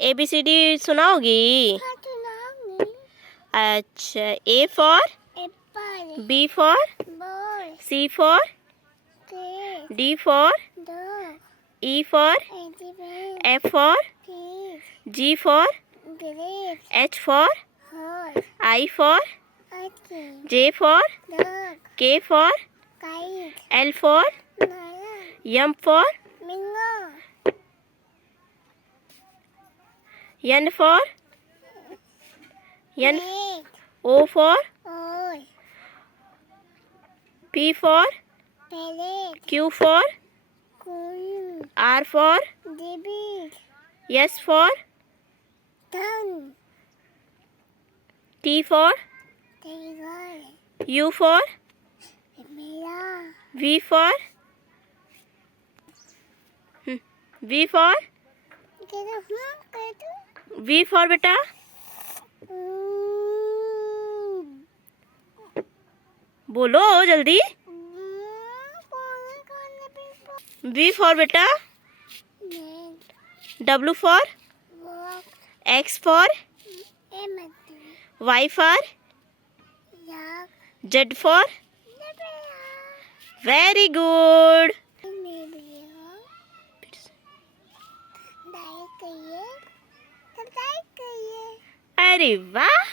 ABCD सुनाओगी? हाँ सुनाऊंगी। अच्छा, A for apple, B for ball, C for cake, D for dog, E for elephant, F for fish, G for grapes, H for horse, I for हाथी, J for dog, K for kite, L for नारंग, M for मिंगो, N for N net, O for और, P for पैलेट, Q for कून, R for डेबिट, S for धन, T for tiger, U for मेरा, V for V for कहते V for बेटा बोलो जल्दी। V for बेटा W for X for Y for Z for very good। अरे वाह।